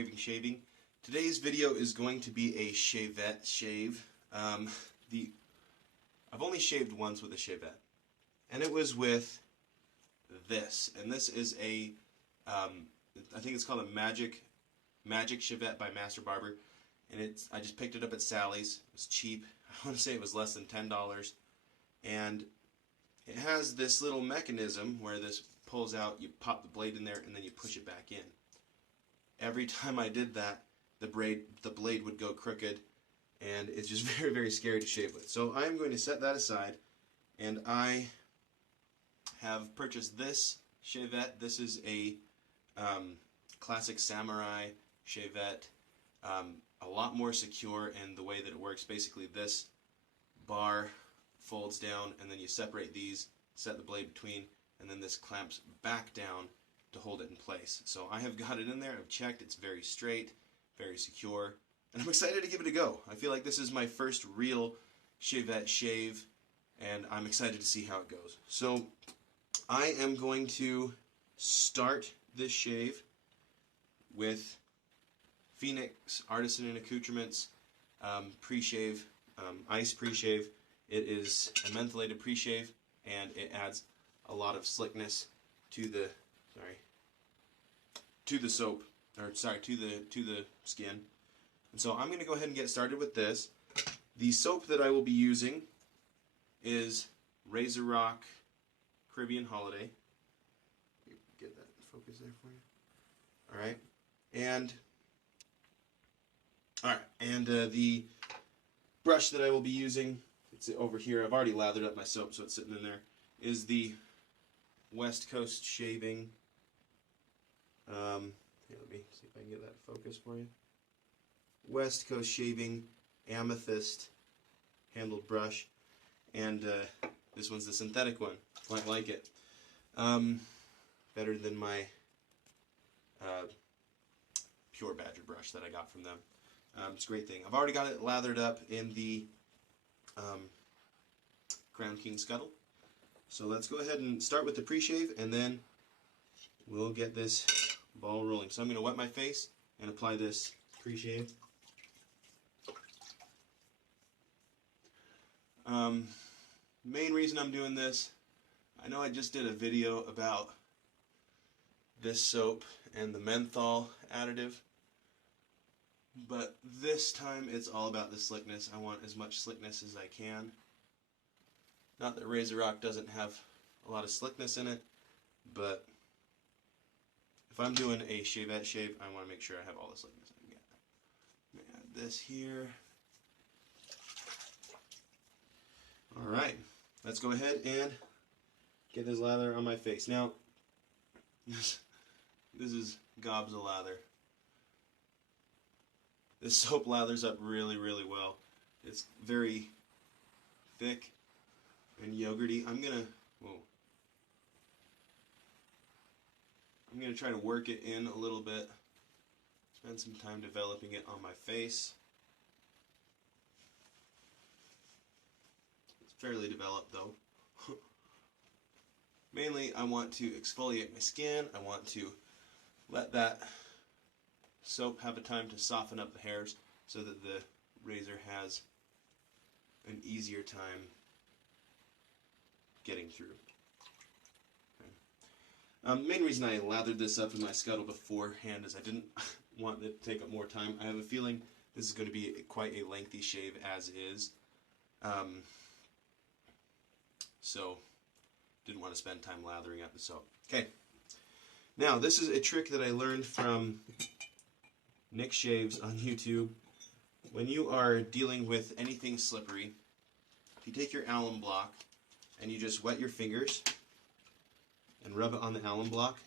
Craving Shaving. Today's video is going to be a Shavette shave. I've only shaved once with a Shavette, and it was with this. And this is a, I think it's called a Magic Shavette by Master Barber, and I just picked it up at Sally's. It was cheap. I want to say it was less than $10, and it has this little mechanism where this pulls out. You pop the blade in there, and then you push it back in. Every time I did that, the blade would go crooked, and it's just very, very scary to shave with. So I'm going to set that aside, and I have purchased this Shavette. This is a classic samurai Shavette, a lot more secure in the way that it works. Basically, this bar folds down, and then you separate these, set the blade between, and then this clamps back down to hold it in place. So I have got it in there. I've checked. It's very straight, very secure, and I'm excited to give it a go. I feel like this is my first real Shavette shave, and I'm excited to see how it goes. So I am going to start this shave with Phoenix Artisan and Accoutrements pre-shave, ice pre-shave. It is a mentholated pre-shave, and it adds a lot of slickness to the soap, or sorry, to the skin. And so I'm going to go ahead and get started with this. The soap that I will be using is Razor Rock Caribbean Holiday. Get that in focus there for you. All right, and the brush that I will be using, it's over here. I've already lathered up my soap, so it's sitting in there. Is the West Coast Shaving. Here, let me see if I can get that focus for you. West Coast Shaving Amethyst handled brush, and this one's the synthetic one. Quite like it. Better than my Pure Badger brush that I got from them. It's a great thing. I've already got it lathered up in the Crown King Scuttle. So let's go ahead and start with the pre-shave, and then we'll get this ball rolling. So I'm going to wet my face and apply this pre-shave. Main reason I'm doing this, I know I just did a video about this soap and the menthol additive, but this time it's all about the slickness. I want as much slickness as I can. Not that Razor Rock doesn't have a lot of slickness in it, but if I'm doing a Shavette shave, I want to make sure I have all the slickness I can get. I'm going to add this here. Alright, let's go ahead and get this lather on my face. Now, this is gobs of lather. This soap lathers up really, really well. It's very thick and yogurty. I'm gonna try to work it in a little bit. Spend some time developing it on my face. It's fairly developed though. Mainly I want to exfoliate my skin. I want to let that soap have a time to soften up the hairs so that the razor has an easier time getting through. Okay. Main reason I lathered this up in my scuttle beforehand is I didn't want it to take up more time. I have a feeling this is going to be quite a lengthy shave as is. So didn't want to spend time lathering up the soap. Okay. Now this is a trick that I learned from Nick Shaves on YouTube. When you are dealing with anything slippery, if you take your alum block and you just wet your fingers and rub it on the alum block,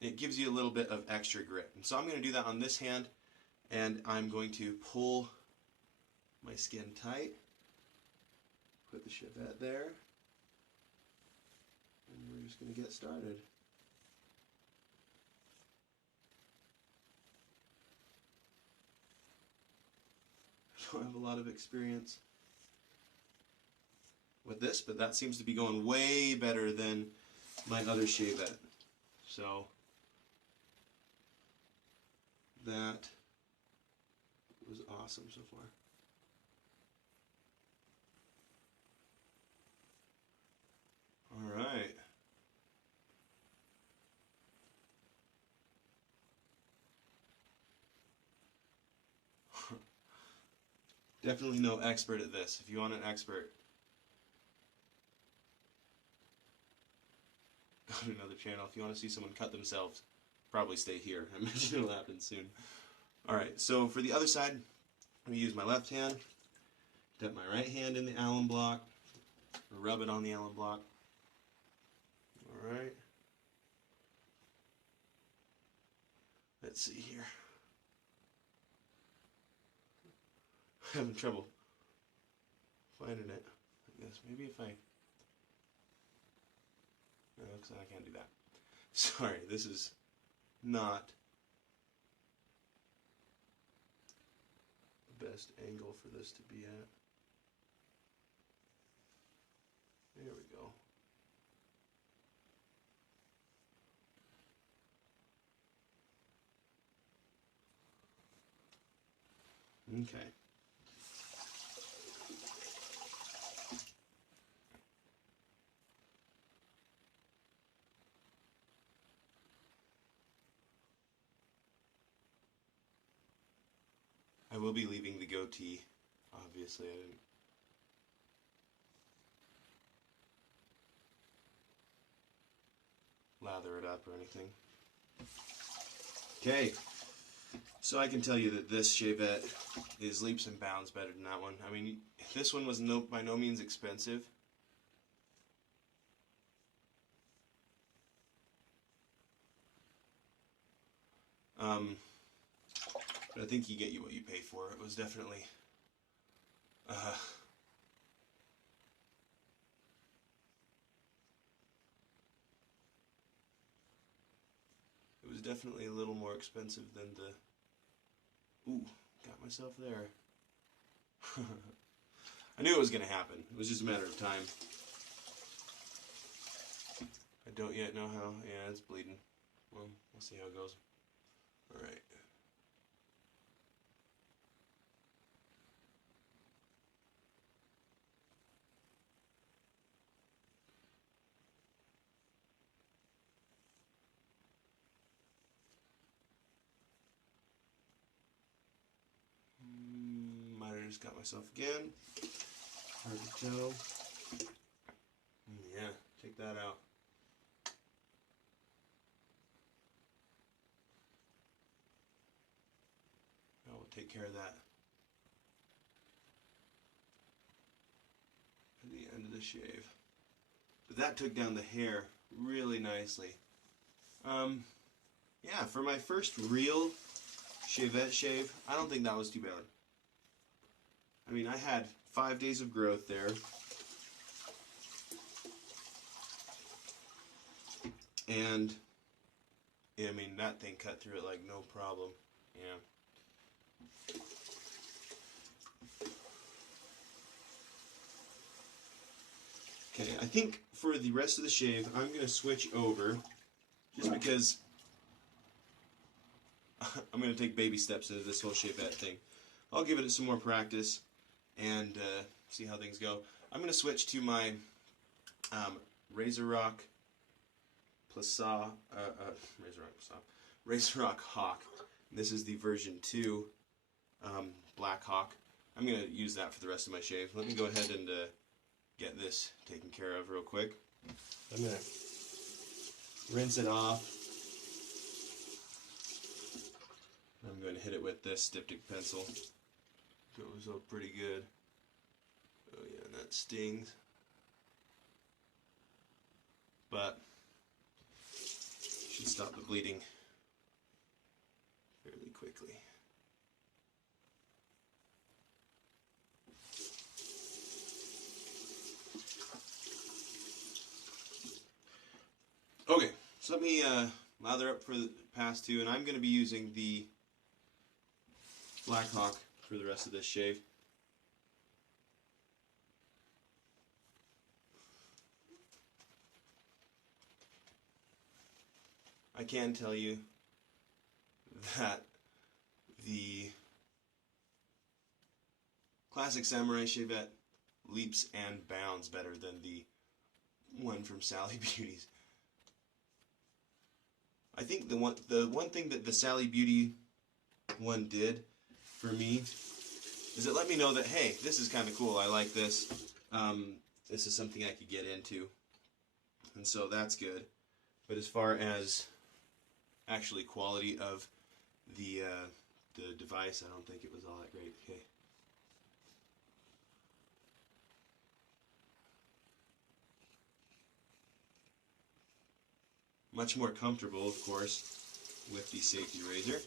it gives you a little bit of extra grip. And so I'm going to do that on this hand, and I'm going to pull my skin tight, put the Shavette there, and we're just going to get started. I don't have a lot of experience with this, but that seems to be going way better than my other Shavette. So that was awesome so far. All right. Definitely no expert at this. If you want an expert, go to another channel. If you want to see someone cut themselves, probably stay here. I imagine it'll happen soon. Alright, so for the other side, I'm going to use my left hand, dip my right hand in the alum block, rub it on the alum block. Alright. Let's see here. I'm having trouble finding it. I guess maybe if I... No, looks like I can't do that. Sorry, this is not the best angle for this to be at. There we go. Okay. I will be leaving the goatee. Obviously, I didn't. Lather it up or anything. Okay. So I can tell you that this Shavette is leaps and bounds better than that one. I mean, this one was by no means expensive. But I think you get what you pay for. It was definitely a little more expensive than the... Ooh, got myself there. I knew it was going to happen. It was just a matter of time. I don't yet know how. Yeah, it's bleeding. Well, we'll see how it goes. Alright. Might have just got myself again. Hard to tell. Yeah, take that out. I will take care of that at the end of the shave. But that took down the hair really nicely. Yeah, for my first real Shavette shave, I don't think that was too bad. I mean, I had 5 days of growth there. And, yeah, I mean, that thing cut through it like no problem. Yeah. Okay, I think for the rest of the shave, I'm going to switch over, just because I'm going to take baby steps into this whole Shavette thing. I'll give it some more practice and see how things go. I'm going to switch to my Razor Rock Hawk. This is the version 2 Black Hawk. I'm going to use that for the rest of my shave. Let me go ahead and get this taken care of real quick. I'm going to rinse it off. I'm going to hit it with this diptych pencil. Goes up pretty good. Oh yeah, and that stings. But should stop the bleeding fairly quickly. Okay, so let me lather up for the past two, and I'm going to be using the Black Hawk for the rest of this shave. I can tell you that the classic samurai Shavette leaps and bounds better than the one from Sally Beauty's. I think the one thing that the Sally Beauty one did for me is it let me know that, hey, this is kind of cool. I like this. This is something I could get into, and so that's good. But as far as actually quality of the device, I don't think it was all that great. Okay. Much more comfortable, of course, with the safety razor.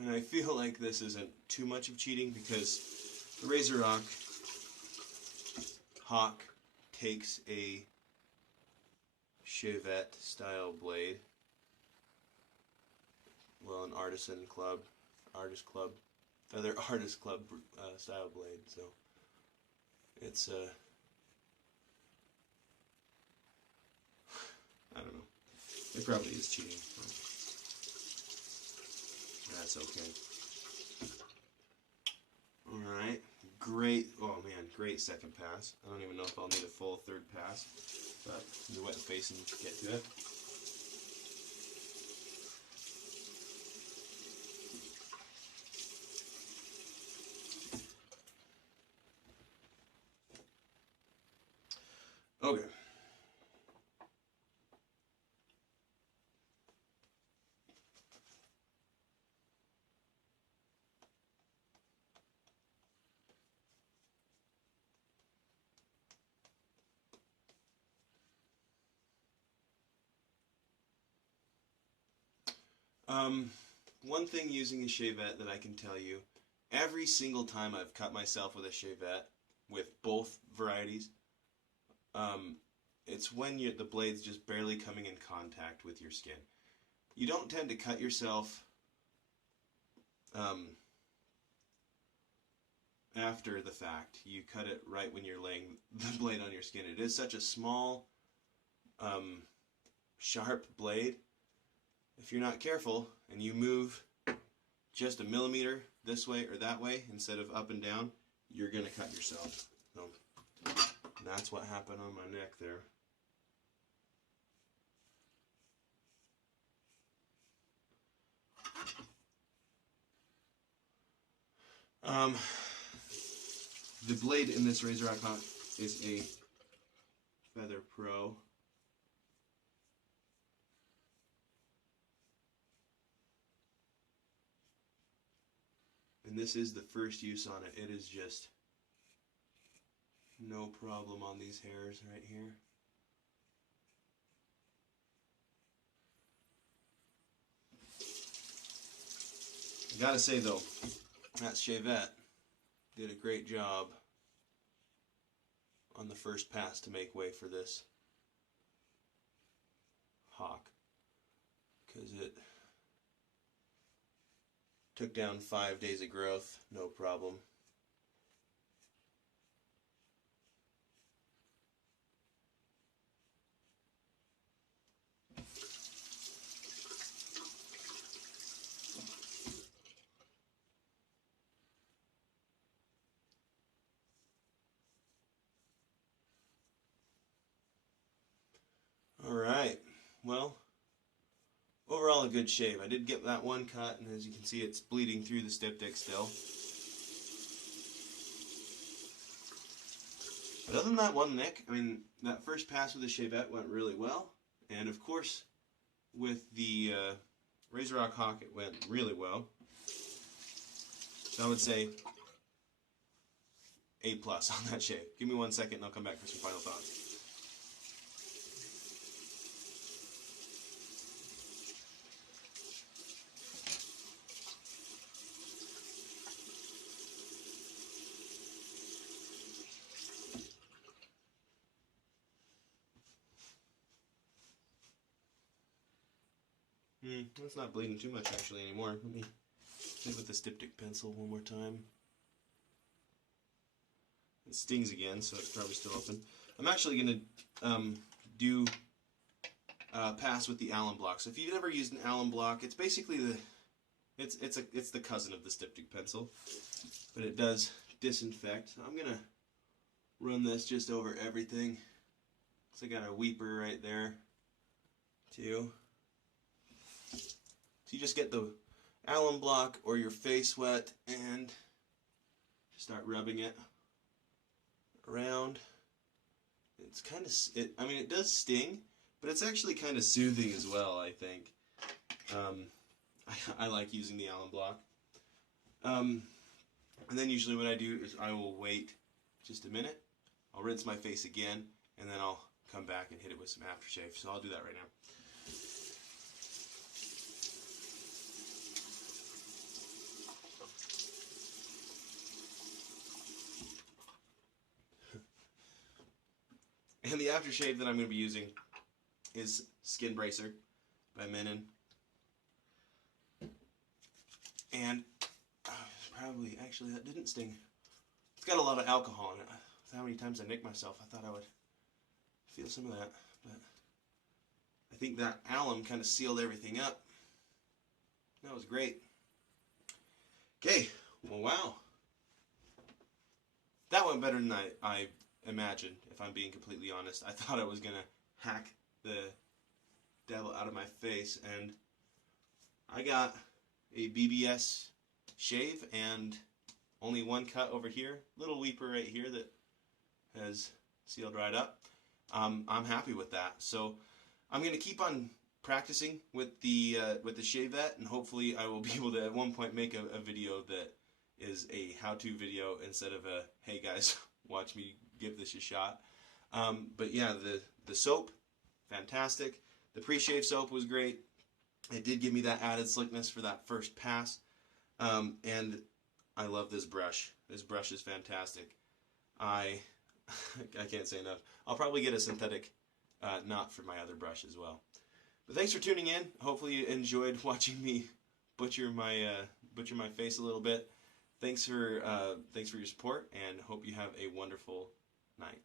And I feel like this isn't too much of cheating because the Razor Hawk takes a Shavette style blade. Well, an artist club style blade. So it's I don't know. It probably is cheating. That's okay. Alright, great, oh man, great second pass. I don't even know if I'll need a full third pass, but you wet the face and get to it. Okay. One thing using a Shavette that I can tell you, every single time I've cut myself with a Shavette, with both varieties, it's when the blade's just barely coming in contact with your skin. You don't tend to cut yourself after the fact. You cut it right when you're laying the blade on your skin. It is such a small, sharp blade. If you're not careful and you move just a millimeter this way or that way instead of up and down, you're going to cut yourself. So that's what happened on my neck there. The blade in this Razor Hawk is a Feather Pro. And this is the first use on it. It is just no problem on these hairs right here. I gotta say though, that Shavette did a great job on the first pass to make way for this Hawk, because it took down 5 days of growth, no problem. Alright, well, overall a good shave. I did get that one cut, and as you can see it's bleeding through the styptic still. But other than that one nick, I mean, that first pass with the Shavette went really well. And of course, with the Razor Hawk, it went really well. So I would say A+ on that shave. Give me 1 second and I'll come back for some final thoughts. It's not bleeding too much actually anymore. Let me hit with the styptic pencil one more time. It stings again, so it's probably still open. I'm actually going to do pass with the alum block. So if you've never used an alum block, it's basically it's the cousin of the styptic pencil, but it does disinfect. I'm going to run this just over everything. So I got a weeper right there too. So you just get the alum block or your face wet and start rubbing it around. It's kind of, I mean, it does sting, but it's actually kind of soothing as well, I think. I like using the alum block. And then usually what I do is I will wait just a minute. I'll rinse my face again, and then I'll come back and hit it with some aftershave. So I'll do that right now. And the aftershave that I'm going to be using is Skin Bracer by Maiden. And probably, actually, that didn't sting. It's got a lot of alcohol in it. How many times I nicked myself, I thought I would feel some of that. But I think that alum kind of sealed everything up. That was great. Okay, well, wow. That went better than I imagined, if I'm being completely honest. I thought I was going to hack the devil out of my face, and I got a BBS shave and only one cut over here, little weeper right here that has sealed right up. I'm happy with that. So I'm going to keep on practicing with the Shavette, and hopefully I will be able to at one point make a video that is a how-to video instead of a, hey guys, watch me give this a shot. But yeah, the soap, fantastic. The pre-shave soap was great. It did give me that added slickness for that first pass. And I love this brush. This brush is fantastic. I can't say enough. I'll probably get a synthetic knot for my other brush as well. But thanks for tuning in. Hopefully you enjoyed watching me butcher my face a little bit. Thanks for your support, and hope you have a wonderful night.